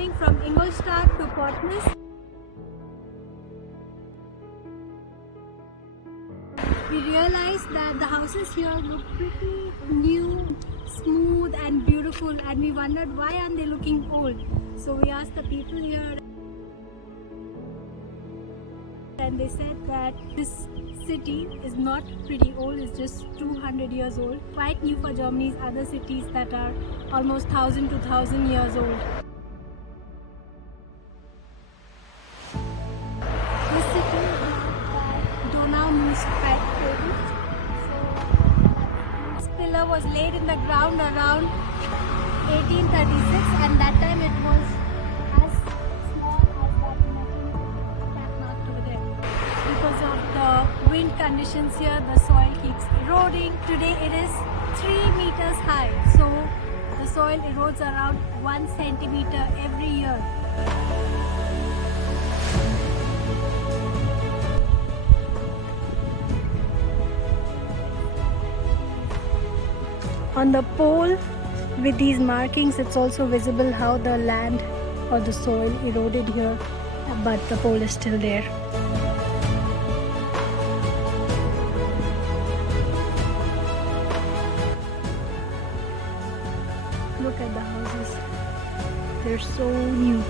cycling from Ingolstadt to Portnes. We realized that the houses here look pretty new, smooth and beautiful, and we wondered why aren't they looking old. So we asked the people here and they said that this city is not pretty old, it's just 200 years old. Quite new for Germany's other cities that are almost 1000 to 1000 years old. This city this pillar was laid in the ground around 1836, and that time it was as small as that marked over there. Because of the wind conditions here, the soil keeps eroding. Today it is 3 meters high, so the soil erodes around 1 centimeter every year. On the pole with these markings, it's also visible how the land or the soil eroded here, but the pole is still there. Look at the houses, they're so new.